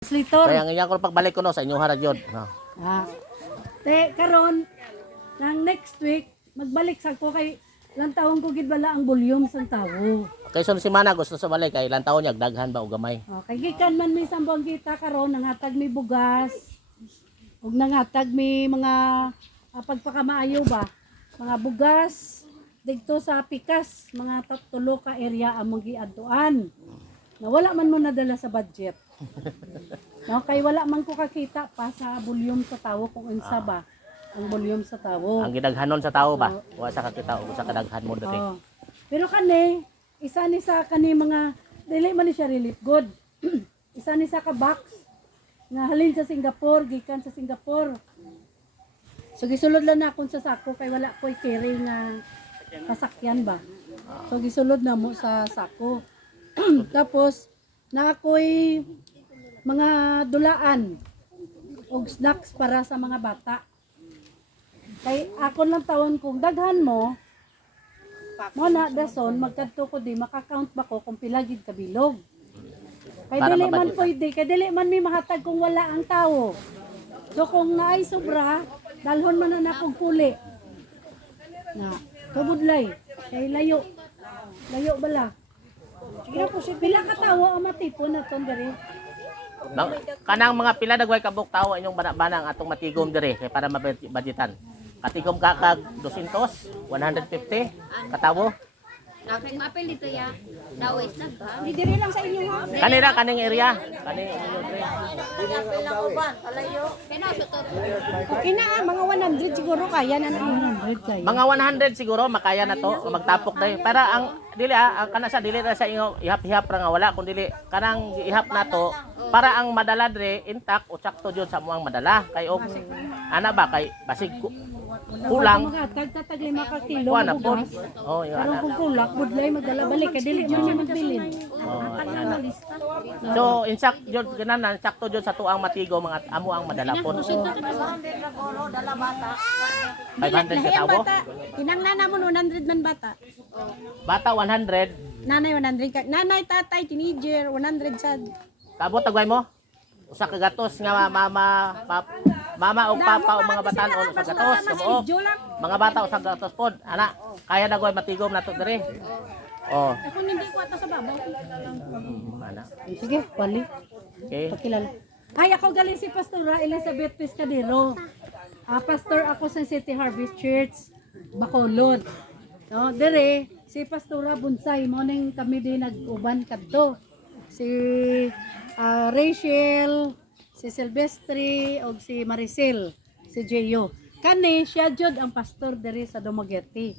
Translator. Kaya ang iya ko pagbalik ko no sa inyo harag yun. No. Karon nang next week magbalik sa ko kay ilang taon ko gid bala ang volume sang tawo. Okay, so si Mana gusto sa balik kay ilang taon niya daghan ba o gamay. Kay gikan man mi sambong kita karon nangatag mi bugas. Ug nangatag mi mga pagpakamaayo ba. Mga bugas dito sa Pikas, mga tulo ka area among giadtuan. Na wala man mo nadala sa budget. No, kay wala man ko kakita pa sa volume sa tawo kung unsa ba ang volume sa tawo. Ang gidaghanon sa tao ba? Wa sa kakita o sa kadaghan mo diri. Pero kani isa ni sa kani mga dili man ni siya relief good. Isa ni sa ka box nga halin sa Singapore, gikan sa Singapore. So gisulod lang na akong sa sako kay wala ko'y carry nga pasakyan ba. So gisulod na mo sa sako. Tapos na ako'y mga dulaan og snacks para sa mga bata. Kay ako lang tawon kung daghan mo na dason magkadto ko di maka-count ba ko kung pila gid ka bilog. Kay Para dili man mabudget. pwede, kay dili man mi mahatag kung wala ang tawo. So kung naay sobra, dalhon man na akong kuli. Na kabudlay, kay layo. Layo bala. Sige po si pila ka tawo ang matipon naton diri. Kanang mga pila dagway kabuk tawo inyong banang atong matigom diri kay para mabudgetan. Katigom ka kag 200, 150 katawo. Nakay mapel dito ya. Dawis na ba? Di diri lang sa inyo ha. Kanira kaning area, kaning inyo diri. Pinaso to. Okay na mga 100 siguro kaya na 100 kaya. Mga 100 siguro makaya na to magtapok dai. Para ang dili ang kana sa dili na sa inyo ihap-ihap ra nga wala kun dili kanang ihap na to para ang madala diri intact o sakto jud sa muang madala kay og ana ba kay basig kulang Mga tagtatag 5 ka kilo. kuha na po. Oh, yun Pero ana. kung kulak, budlay magdala balik kay dili man niya magbilin. Oh, ana. So insak jud gananan sakto jud sa tuang matigo mga amo ang madala po. 500 ka tawo. Kinanglan mo 100 man bata. Bata 100. Nanay 100 ka. Nanay, tatay, teenager 100 sad. Kabot tagway mo. Usa ka gatos nga mama o papa o mga batanon usa gatos kamo. Mga bata usa gatos pod. Ana, kaya na goy matigom nato diri. Oh, Ako hindi ko ata sa babaw. ana. Sige, pali. Okay. Pakilala. Ay, ako galing si Pastora Elizabeth Pescadero. Pastor ako sa City Harvest Church, Bacolod. No, dire si Pastora Bunsay mo ning kami din nag-uban kadto. Si Rachel, si Silvestre og si Maricel, si Jeyo. Kani siya jud ang pastor diri sa Dumaguete.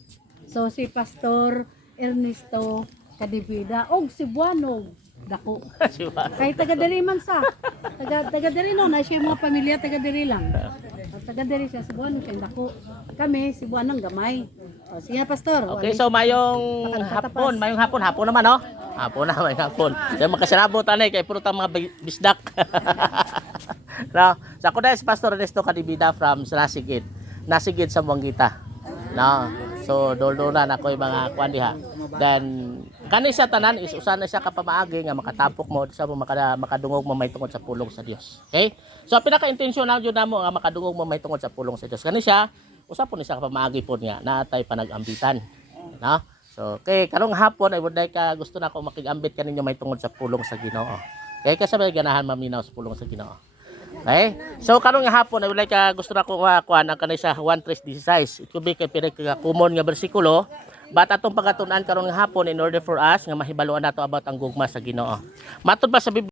So si Pastor Ernesto Kadibida og si Buanog dako. Kay taga diri man sa. Taga diri no na siya mga pamilya taga diri lang. Taga diri siya si Buanog kay dako. Kami si Buanong gamay. O sige pastor. Okay, so mayong hapon naman no. Hapon na may hapon. Kaya makasarabo tanay kay puro ta mga bisdak. No, sa ko dahil si Pastor Ernesto Kadibida from Nasigid. Nasigid sa Buanguita. No. So dol-dolan ako yung mga kuan diha. Then kani sa tanan is usa na siya kapamaagi nga makatapok mo sa mo makadungog mo may tungod sa pulong sa Dios. Okay? So pinaka-intensyon jud namo nga makadungog mo may tungod sa pulong sa Dios. Kani siya usa po ni siya kapamaagi pod nga naatay panag-ambitan. No? So kay karong hapon ay buday ka gusto na ako makig-ambit kaninyo may tungod sa pulong sa Ginoo. Kay kasabay ganahan maminaw sa pulong sa Ginoo. Okay? So karong hapon ay buday ka gusto na ko kuan ang kanay sa 1:3:16. It could be kay pinaka-common nga bersikulo. But atong pagatunan karong hapon in order for us nga mahibaluan nato about ang gugma sa Ginoo. Matud ba sa Biblia